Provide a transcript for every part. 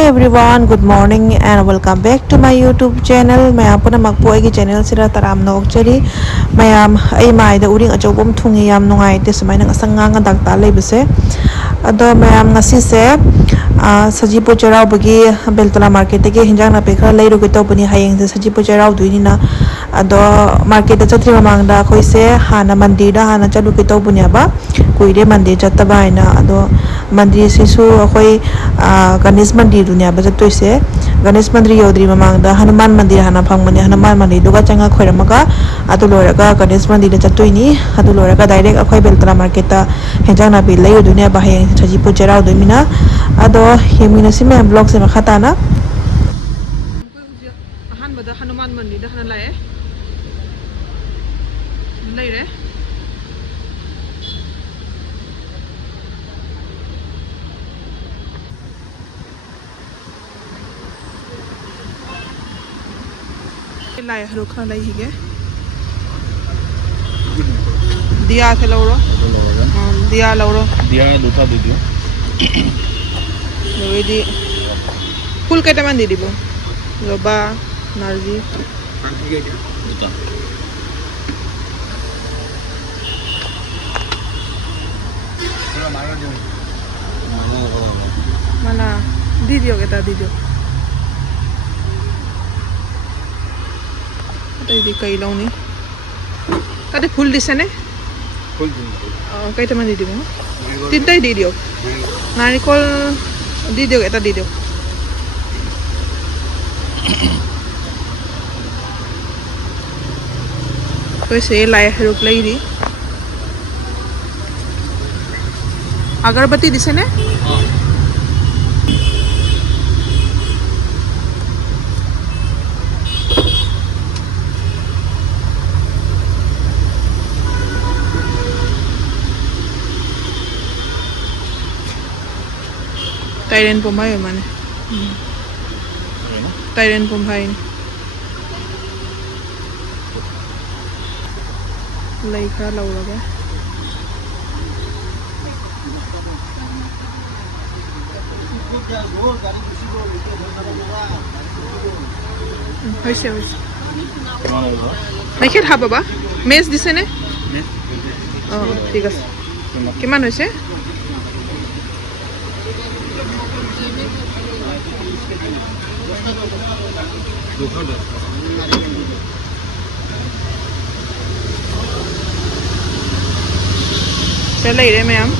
Hi everyone, good morning and welcome back to my YouTube channel. Mayam puna magpo ay channel sila taram na okchari. Mayam ay may da uring ajobom thungi yam nungai te sumay nang asang nga dak talay bese. Ado mayam ngasi se Sajibu cheiraobagi beltala market ge hinjang na pekra lay ru gito puni hayeng se Sajibu cheiraob duini na ado market da chatri mamang da khoi se hana mandir da hana chalu gito puni ba kuire mandir chattaba ina ado mandir sisu khoi ganesh mandir dunia ba jatoise ganesh mandir yodri mamang da hanuman mandir hana phangmani hanuman mandir duga changa khoiramaga adu loraga ganesh mandir da chatoini adu loraga direct akhoi beltala market da hinjang na bi lay dunia ba hayeng Sajibu cheiraob duimina ado yemina sime blog se makhata na ahan bada hanuman mandir da hana lae laire लाए हरो खा लाई हिगे दिया थे लौरो दिया लौरो दिया दुटा दे दियो दी full केटामान दे दिबो जबा नारजी दुटा माना दी दियो केटा दी दियो दी कई लाउनी ताते फुल दिसे ने फुल दिन केटामान दे दिबो तीनटाई दे दियो नारिकल दी दियो एटा दी दियो तो से लाए हरुक लई दी अगरबत्ती दिसे ने Tairen pumhay man. Tairen pumhay. Lay ka law laga. Hoise hoise. Naked haba ba? Mes dise ne? Oh, ঠিক আছে. কিমান হৈছে? चल रहे में हम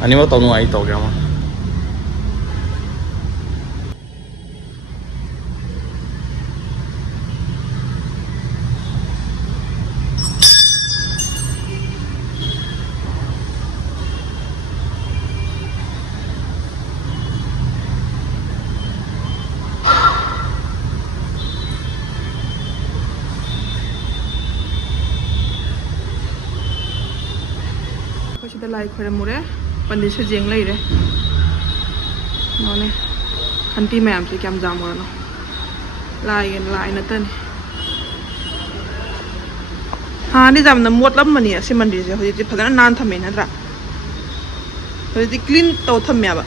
아니면 또 누가 있다 오게 아마 कुछ तो लाइक करे मुरे पंडित से जेंग लई रे नोने खंती मैम से क्या जाम हो लाइन लाइन तन हाँ नहीं जाम ना मोटलब मनी ऐसे मंदिर से हो जी फदना नान थमे ना रा हो जी क्लीन तो थम्या बा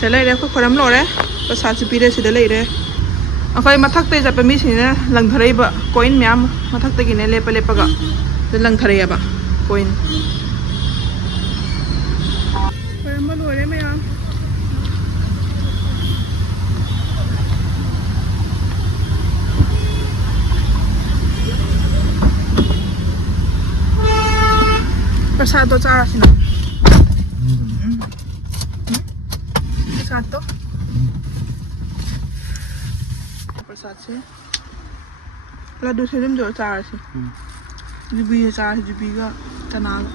से लई रे को खरम लो रे बस साची पीरे से लई रे अखोई मथक ते जप मी सिने लंगथरई बा कोइन म्याम मथक ते गिने लेप लेपगा लंगथरई बा कोइन खरम लो रे म्याम प्रसाद तो चारा सिना प्रसाद तो प्रसाद से लड्डू से जो चारा से जुबी चा जुबीगा चनागा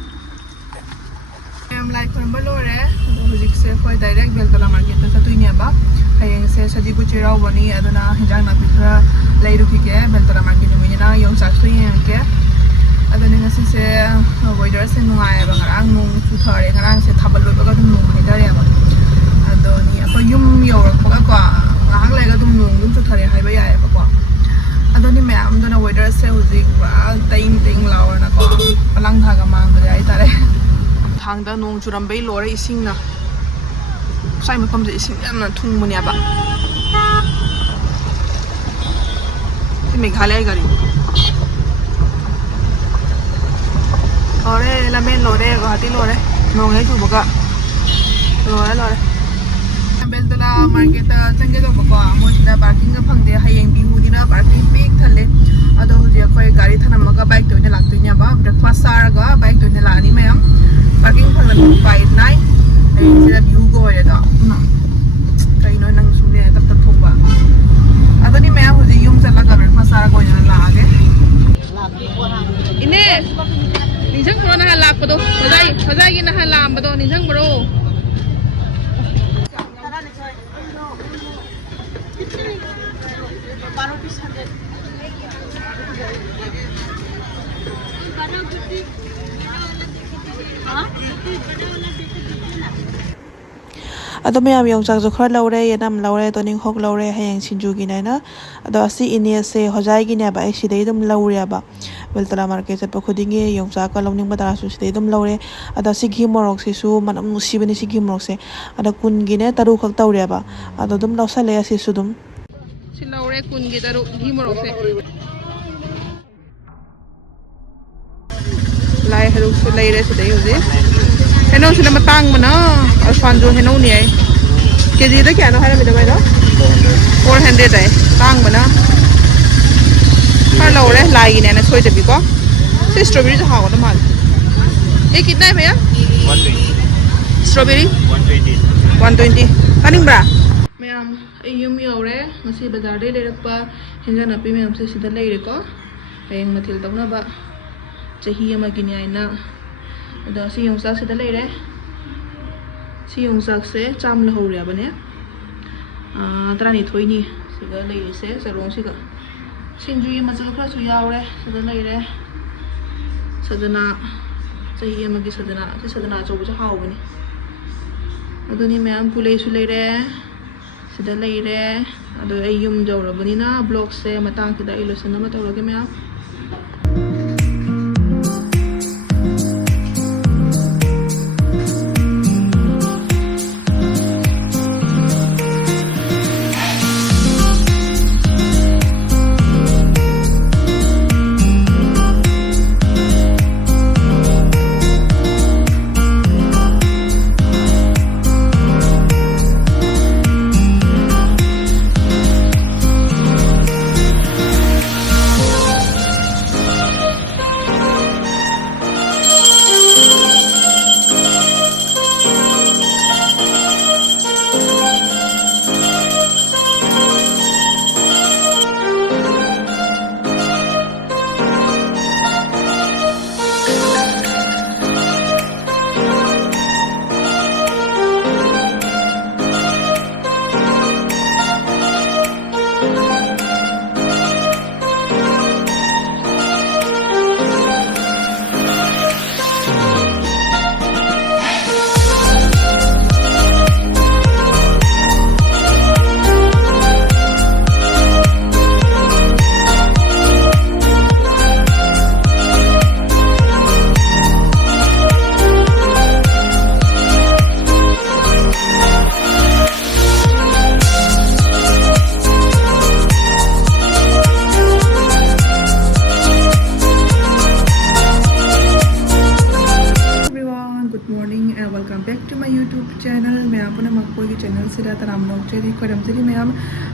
मैम लाइक खरंबा लोरे हुजिक से कोई डायरेक्ट बेलतला मार्केट ता चतुइनेबा हयेंग से सजीबु चेरावबनी अदना हिजांग नापि खरा लैरुखिगे बेलतला मार्केट निमिना योंगचाक सुयेंगे अदने ngasi se weather se nungaeba ngarang nung chuthare ngarang se thabal loibaga dum nung haidareba adoni akoi yum yorakpaga ko ngahak lega dum nung dum chuthare haiba yaeba ko adoni ma'am दना weather se huzik ba taing ting lawana ko palang thaga mangda ai tare thangda nong churambai lore isingna sai mafam je ising yamna thungmuni aba ti meghalaya gari lore lamen lore guwahati lore nong he chubaga lore बेलतला market चंगे तो बको मोसिदा parking का फंगदे हयेंग बिहुदिना parking pick थले अदो हुजे कोई गाड़ी थनमगा बाइक तोने लाक्तोइने बा ब्रेकफास्ट सारगा बाइक तोने लानी मैम पार्किंग फंगन बाइक नाइ सिदा बिहु गो होय दा कइनो नंग सुने तब तब थोबा अदोनी मैम हुजे युम चलगा ब्रेकफास्ट सारगा होय लागे इने निजंग बरो ना लाकपदो सजाई की ना लामबदो निजंग बरो अदो मैम योंगचाक जो खर लौरे येनम लौरे तो निंग होक लौरे हयेंग सिंजू की नैना अदो असी इने से होजाई की नेबा ए सिदे दम लौरे बा बेलतला मार्केट चत खुदिंगे योंगचाक का लौनिंग बता सु सिदे दम लौरे अदो सि घी मोरक से सु मनम नुसिबनि सि घी मोरक से अदो कुन की ने तरु खक तौरे बा अदो दम लौसले असि सु दम सि लौरे कुन की तरु घी मोरक से लाई हरु सु लेरे सिदे होजे हेनो सिना मतंग मना अल्फांजो हेनो नि आई केजी दा क्या नो हारा मिदा बाइदा 400 आई तांग मना हर लौरे लाई ने ना सोय दबी को से स्ट्रॉबेरी जो हाव न माल ये कितना है भैया 120 strawberry 120 cunning bra ma'am yum you're ngasi बाजार दे लेरकपा हिंजा नापी मैम से सिदा लेरे को हेंग मथिल तौना बा चही अमा गिनि आइना अदो सी योंगचाक सिदा लेरे सी योंगचाक से चाम लहौरिया बने तरानी थोइनी सिदा लेरे से सरों सिगा सिंजुई मजल खरा सु यावरे सिदा लेरे सदना चही अमा की सदना चौब से हावबनी अदोनी मैम पुले सु लेरे सिदा लेरे अदो ए युम जौरबनिना ब्लॉग से मतंग सिदा इलोसन मा तौरगे मैम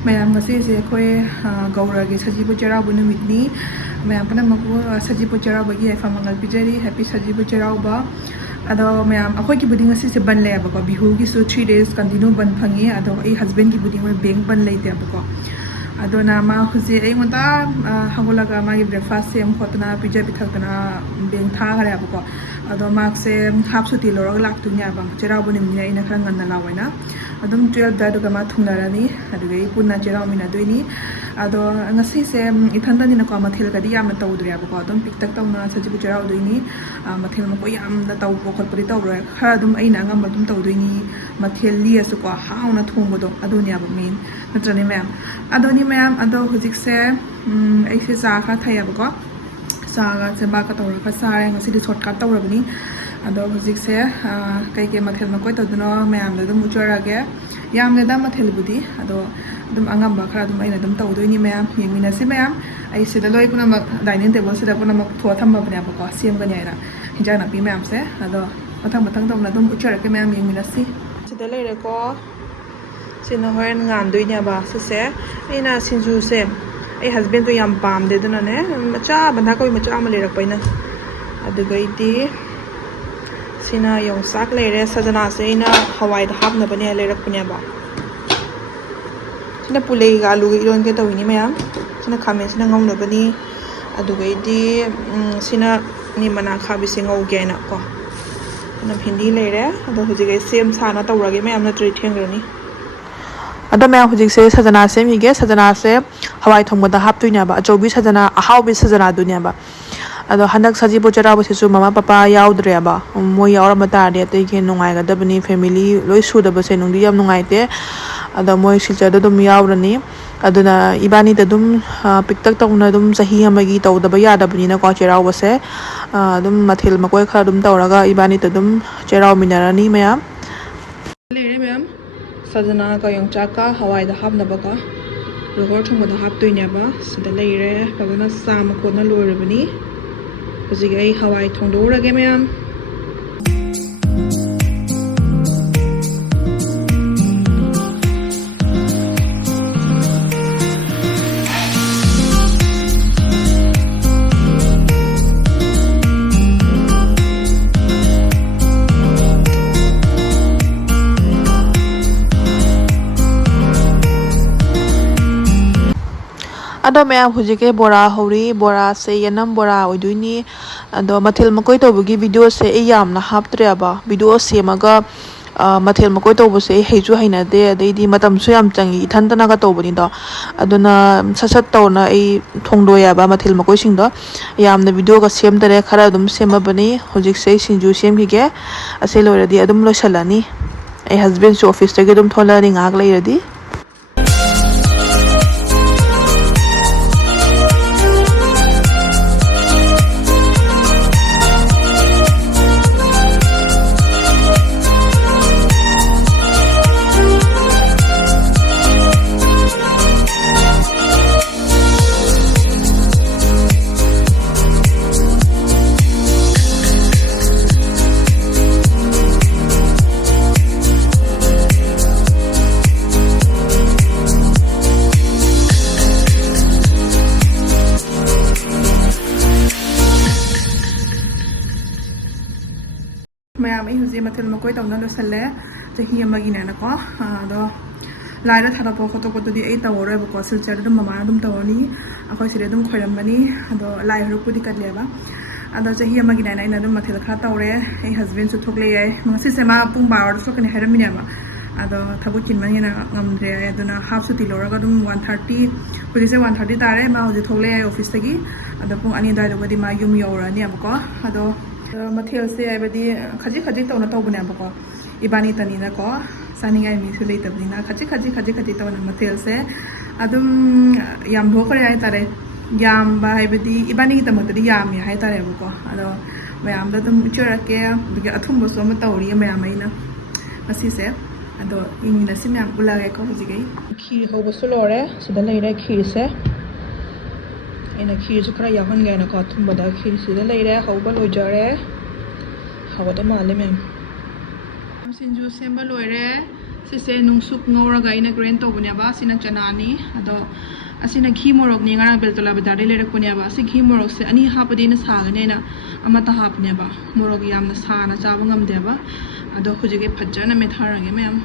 मैम से गौरगे सजीबु चेराउबा नुमितनी मैम सजीबु चेराउबगी मंगल पिजरी हैप्पी सजीबु चेराउबा अदो मैम अखोई की बुदिंग से बन लेबको बिहू की 3 days कंटिन्यू बन फंगे अदो ए हस्बैंड की बुदिंग में बैंक बन लेते बको adona ma huji ai ngonta hagolaga magi breakfast sem khotna pija bithakna beng tha khare abko ado makse half suti lorog lak tunya bang cheiraoba nimni ina khang nganna lawaina adum 12 da duga ma thunglarani adugai punna cheirao mina doini ado ngasi se ithanda ni na ko mathil kadi yamna tawdri abko adum piktak tawna sajibu cheirao doini mathil ma ko yamna taw khot pari tawro khara adum aina ngam adum tawdoini mathil li asu ko hauna thungbodo aduni aba main natrani ma'am adoni ma'am ado hujik se ai se sa kha thaya abko saga se ba ka tawra ka sare ngasi di shortcut tawrabni ado hujik se kai ke mathil ma koi tawdno ma'am da dum uchara ge yamne da mathil budi ado dum angam ba khara dum aina dum tawdoini ma'am yemina se ma'am ai se da loi puna ma dining table se da puna ma tho thamba bne abko sem ga nyaira hinjana pi ma'am se ado mathang mathang tawna dum uchara ke ma'am yemina se se da leire ko sina hoen ngan doinya ba se aina sinju se ai husband to yam pam de dana ne macha bandha koi macha ma lerak paina adugai ti sina yong sak leire sajana se ina hawai da hap na bane lerak punya ba sina pulei ga alu iron ke tawini mayam sina khamen sina ngom na bani adugai ti sina ni mana khabi se ngau ge na ko na phindi leire ado hujigai sem sana tawrage mayam na tri thengrani ado मैं हुजिक से सजना से मिगे सजना से हवाई थोंगबदा हापतुइना बा अचौबी सजना अहावबी सजना दुनिया बा अदो हनक सजीबो चेराबो सेसु ममा पापा याउद्रे बा मो यावरम तारे ते के नुंगाइगदबनी फैमिली लोइ सुदबसे नुंदी याम नुंगाइते अदो मोय सिलचर दम यावरनी अदुना इबानी दम पिकतक तौना दम सही अमगी तौदबा यादबनी ना को चेरावबसे दम मथेल मकोय खा दम तौरगा इबानी दम चेराव मिनरनी मयाम लेरे मैम सजना का योंचा का हवाई दा हाब नबका रोगर थुम दा हाब तोइनाबा सिदा लेरे फगना साम कोना लोरबनी हजिgai हवाई थोंदोरगे मैम अदो मैं हुजिके बोरा होरी बोरा से यनम बोरा ओइदुनी अदो मथेल मकोय तोबगी वीडियो से ए यामना हापत्रे अबा वीडियो सेमगा मथेल मकोय तोबसे हेजु हैनादे अदैदि मतमसु याम चंगी इथनतनागा तोबनी दो अदुना ससत तौना ए थोंदोयाबा मथेल मकोय सिंगदो यामना वीडियो का सेमदरे खरा दुम सेमबनी हुजिक से सिंजु सेमगिगे असे लोरदी अदुम लोसलानी ए हस्बैंड से ऑफिस तगे दुम थोलानी गाग लैरदी मैम हुजी मथल मकोय तौना लोसले चही अमगिना अदो लाइरा थारापो खतोपदुदी ए तवरोबको सिलचर दम ममा दम तवनी अखोय सिरे दम खोयरमबनी अदो लाइरुपुदी कदलेबा अदो चही अमगिना नाइना दम मथल खा तवरे ए हस्बैंड सु थोकले याय मंगसी सेमा पुंग बावर सोकने हैरमिनाबा अदो थबु किनमनिना ngamre aduna half suti loraga dum 130 pulise 130 tare ma huji थोकले याय ऑफिस तगी अदो पुंग अनि दाइ दगदी मा युम यौरानी अबको अदो मथेल से आइबदी खजी खजी तौना तौबने अबको इबानी तनीना को सानिंगाय मिसु लेतबनिना खजी खजी तौना मथेल से अदुम याम भोकरे आइ तारे याम बा आइबदी इबानी की तमतदी याम या आइ तारे अबको अदो मयाम द दम चरके बिगे अथुम बसो म तौरी मयाम आइना मसी से अदो इमिना सिमयाम उलागे को हजिगै खीर होबसु लोरे सुदा लेरे खीर से इन खीर से खरा याहन गए ना को थुंबदा खीर से लेरे हौबा लोइजरे हवदा माले मैम सिंजु सेंबा लोइरे सिसे नुंसुक ngौरागा इन ग्रेन तोबनेबा सिना चनानी अदो असिना घी मोरक नि ngara beltola badare lerakpneba si घी मोरक से अनि हापदी न सागने ना अमता हापनेबा मोरक यामना साना चाबा ngamdeba अदो खुजिगे फज्जना मेथारगे मैम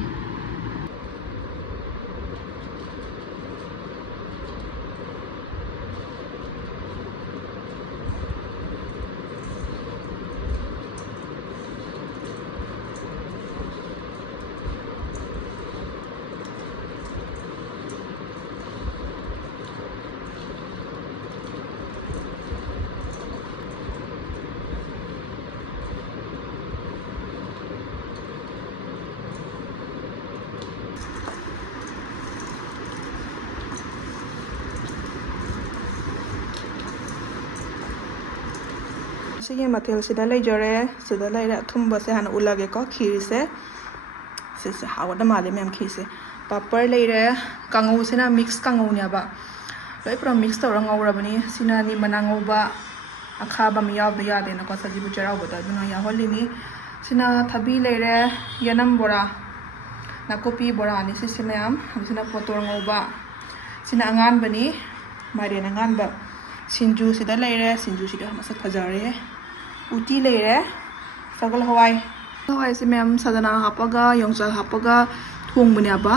ꯁꯤꯒꯤ ꯃꯊꯦꯜꯁꯤꯗ ꯂꯩꯖꯔꯦ ꯁꯤꯗ ꯂꯩꯔꯦ ꯑꯊꯨꯝꯕꯁꯦ ꯍꯥꯟꯅ ꯎꯠꯂꯒꯦꯀꯣ ꯈꯤꯔꯁꯦ ꯁꯤꯁꯦ ꯍꯥꯎꯒꯗ ꯃꯥꯜꯂꯦ ꯃꯌꯥꯝ ꯈꯤꯔꯁꯦ ꯄꯥꯄꯔ ꯂꯩꯔꯦ ꯀꯥꯡꯉꯧꯁꯤꯅ ꯃꯤꯛꯁ ꯀꯥꯡꯉꯧꯅꯦꯕ ꯂꯣꯏ ꯄꯨꯔꯥ ꯃꯤꯛꯁ ꯇꯧꯔ ꯉꯧꯔꯕꯅꯤ ꯁꯤꯅ ꯃꯅꯥ ꯉꯧꯕ ꯑꯈꯥꯕ ꯑꯃ ꯌꯥꯎꯗ ꯌꯥꯗꯦꯅꯀꯣ ꯁꯖꯤꯕꯨ ꯆꯩꯔꯥꯎꯕꯗ ꯑꯗꯨꯅ ꯌꯥꯎꯍꯜꯂꯤꯅꯤ ꯁꯤꯅ ꯊꯕꯤ ꯂꯩꯔꯦ ꯌꯦꯅꯝ ꯕꯣꯔꯥ ꯅꯥꯀꯨꯞꯄꯤ ꯕꯣꯔꯥꯅꯤ ꯁꯤꯁꯦ ꯃꯌꯥꯝ ꯑꯁꯤꯅ ꯄꯣꯇꯣꯔ ꯉꯧꯕ ꯁꯤꯅ ꯑꯉꯥꯟꯕꯅꯤ ꯃꯥꯏꯔꯦꯟ ꯑꯉꯥꯟꯕ ꯁꯤꯡꯖꯨꯁꯤꯗ ꯂꯩꯔꯦ ꯁꯤꯡꯖꯨꯁꯤꯗ ꯃꯁꯛ ꯐꯖꯔꯦ ꯎꯇꯤ ꯂꯩꯔꯦ ꯁꯒꯣꯜ ꯍꯋꯥꯏ ꯍꯋꯥꯏꯁꯦ ꯃꯌꯥꯝ ꯁꯗꯅꯥ ꯍꯥꯞꯄꯒ ꯌꯣꯡꯆꯥꯛ ꯍꯥꯞꯄꯒ ꯊꯣꯡꯕꯅꯦꯕ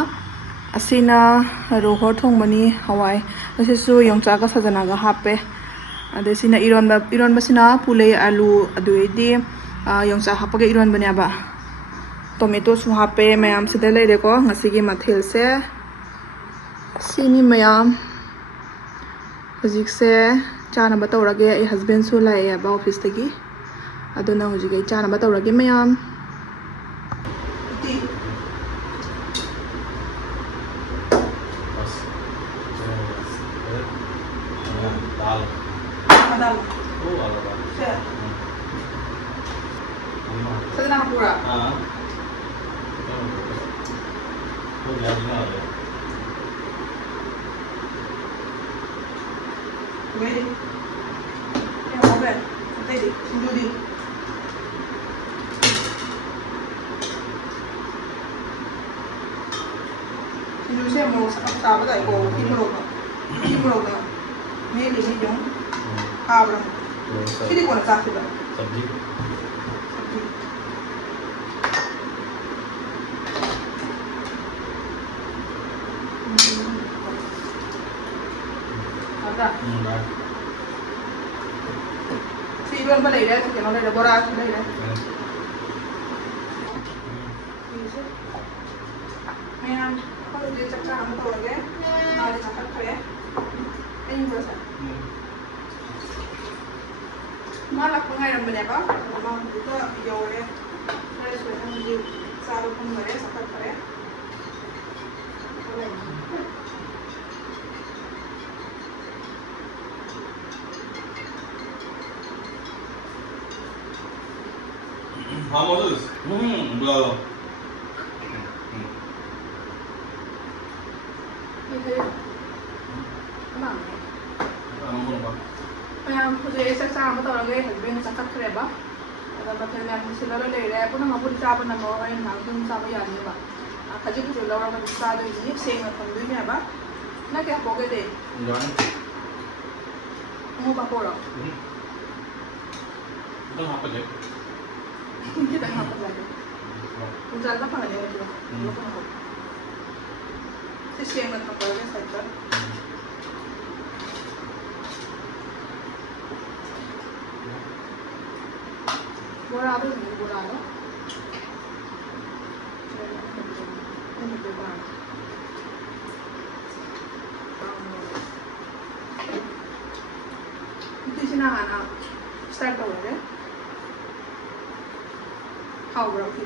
ꯑꯁꯤꯅ ꯔꯣꯍꯣꯔ ꯊꯣꯡꯕꯅꯤ ꯍꯋꯥꯏ ꯑꯁꯤꯁꯨ ꯌꯣꯡꯆꯥꯛꯒ ꯁꯖꯅꯥꯒ ꯍꯥꯞꯄꯦ ꯑꯗꯩ ꯁꯤꯅ ꯏꯔꯣꯟꯕꯁꯤꯅ ꯄꯨꯂꯩ ꯑꯂꯨ ꯑꯗꯨꯗꯩꯗꯤ ꯌꯣꯡꯆꯥꯛ ꯍꯥꯞꯄꯒ ꯏꯔꯣꯟꯕꯅꯦꯕ ꯇꯣꯃꯦꯇꯣꯁꯨ ꯍꯥꯞꯄꯦ ꯃꯌꯥꯝ ꯁꯤꯗ ꯂꯩꯔꯦꯀꯣ ꯉꯁꯤꯒꯤ ꯃꯊꯦꯜꯁꯦ ꯁꯤꯅꯤ ꯃꯌꯥꯝ ꯍꯧꯖꯤꯛꯁꯦ ꯆꯥꯅꯕ ꯇꯧꯔꯒꯦ ꯑꯩ ꯍꯁꯕꯦꯟꯁꯨ ꯂꯥꯛꯑꯦꯕ ꯑꯣꯐꯤꯁꯇꯒꯤ ꯑꯗꯨꯅ ꯍꯧꯖꯤꯛ ꯑꯩ ꯆꯥꯅꯕ ꯇꯧꯔꯒꯦ ꯃꯌꯥꯝ सजना पूरा हाँ तो याद ना आ गया Ready? Yeah, okay. Ready? Sinjudi. Sinjudi saya mau apa dah? Kau timur apa? Ni ni jom. Apa? Ini kau nak cakap apa? सब्जी Ada. Si Iwan apa lagi dah? Si Iwan lagi borak lagi dah. Ma'am, kalau dia cakap apa tahu lagi? Nanti cakap apa ya? Ini berasa. Malak pengayaran berapa? Mama kita jauh ya. Nanti sudah nanti saru pun berapa? Cakap berapa? हाँ मौजूद बुला लो Ma'am, मुझे ऐसा चाह बता रहे हैं husband चक्कर करे बा अगर मतलब मैं मुझसे लड़ा ले रहा है पुनः हम पूरी चाप ना मौका इन नाम तुम चाप याद नहीं बा खजी कुछ लड़ा का गुस्सा दे ये सेम ना तुम भी में बा ना क्या पोगे दे मुँह बापोरा तो हाँ पे kita ngapa lagi usaha apa nggak dia coba sisi yang nggak tahu ya saya bola apa ini bola lo itu sih anak start tahu ya How about you?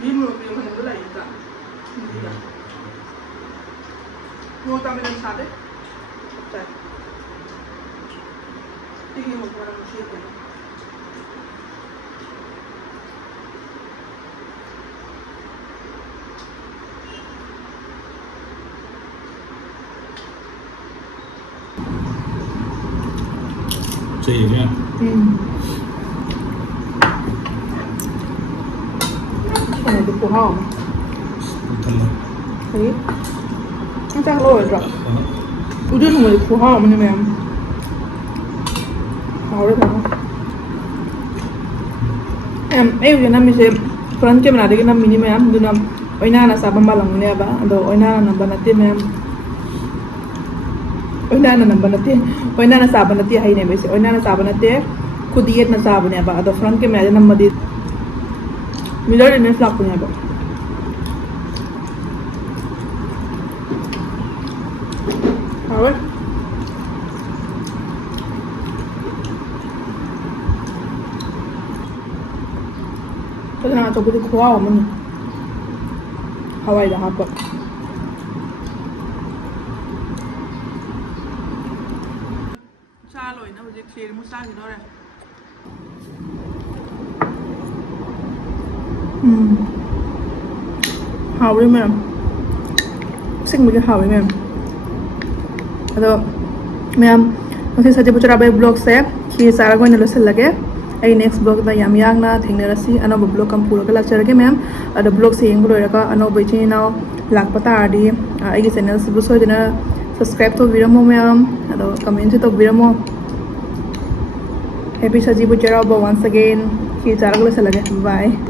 Ini mau pilih mana dulu lagi tak? Tidak. Mau tambah lagi sate? Tak. Ini mau orang musik ya. चाहिए क्या Ini tu puhau. Thamma Ini. Ini tak loh itu. Udah nunggu puhau mana macam. Tahu tak? Udah nama sih. Front camera ada nama mini macam. Udah nama. Oina anak sabam balang ni apa? Ado oina anak banati macam. Oina anak banati. Oina anak sabam banati hai ni besi. Oina anak sabam banati. Kudiet anak sabam ni apa? Ado front camera ada nama di. Mirror ini flak punya apa? Tahu? ꯑꯆꯧꯕꯗꯤ ꯈꯨꯍꯥꯎ ꯑꯃꯅꯤ ꯍꯋꯥꯏꯗ ꯍꯥꯞꯄ ꯆꯥ ꯂꯣꯏꯅ ꯍꯧꯖꯤꯛ ꯈꯦꯔꯃꯨꯛ ꯆꯥꯈꯤꯗꯣꯔꯦ ꯍꯥꯎꯔꯤ ꯃꯌꯥꯝ ꯑꯁꯦꯡꯕꯒꯤ ꯍꯥꯎꯔꯤ ꯃꯌꯥꯝ ꯑꯗꯣ ꯃꯌꯥꯝ ꯉꯁꯤ ꯁꯖꯤꯕꯨ ꯆꯩꯔꯥꯎꯕꯒꯤ ꯕ꯭ꯂꯣꯒꯁꯦ ꯈꯤꯔ ꯆꯥꯔꯒ ꯑꯣꯏꯅ ꯂꯣꯏꯁꯤꯜꯂꯒꯦ ꯑꯩ ꯅꯦꯛꯁ ꯕ꯭ꯂꯣꯒꯗ ꯌꯥꯝ ꯌꯥꯡꯅ ꯊꯦꯡꯅꯔꯁꯤ ꯑꯅꯧꯕ ꯕ꯭ꯂꯣꯒ ꯑꯃ ꯄꯨꯔꯒ ꯂꯥꯛꯆꯔꯒꯦ ꯃꯌꯥꯝ ꯑꯗꯣ ꯕ꯭ꯂꯣꯒꯁꯦ ꯌꯦꯡꯕ ꯂꯣꯏꯔꯒ ꯑꯅꯧꯕ ꯏꯆꯤꯟ ꯏꯅꯥꯎ ꯂꯥꯛꯄ ꯇꯥꯔꯗꯤ ꯑꯩꯒꯤ ꯆꯦꯅꯦꯜꯁꯤꯕꯨ ꯁꯣꯏꯗꯅ ꯁꯕꯁꯀ꯭ꯔꯥꯏꯕ ꯇꯧꯕꯤꯔꯝꯃꯣ ꯃꯌꯥꯝ ꯑꯗꯣ ꯀꯃꯦꯟꯁꯨ ꯇꯧꯕꯤꯔꯝꯃꯣ Happy Sajibu Cheiraoba once again. Khir charag loisalage. Bye.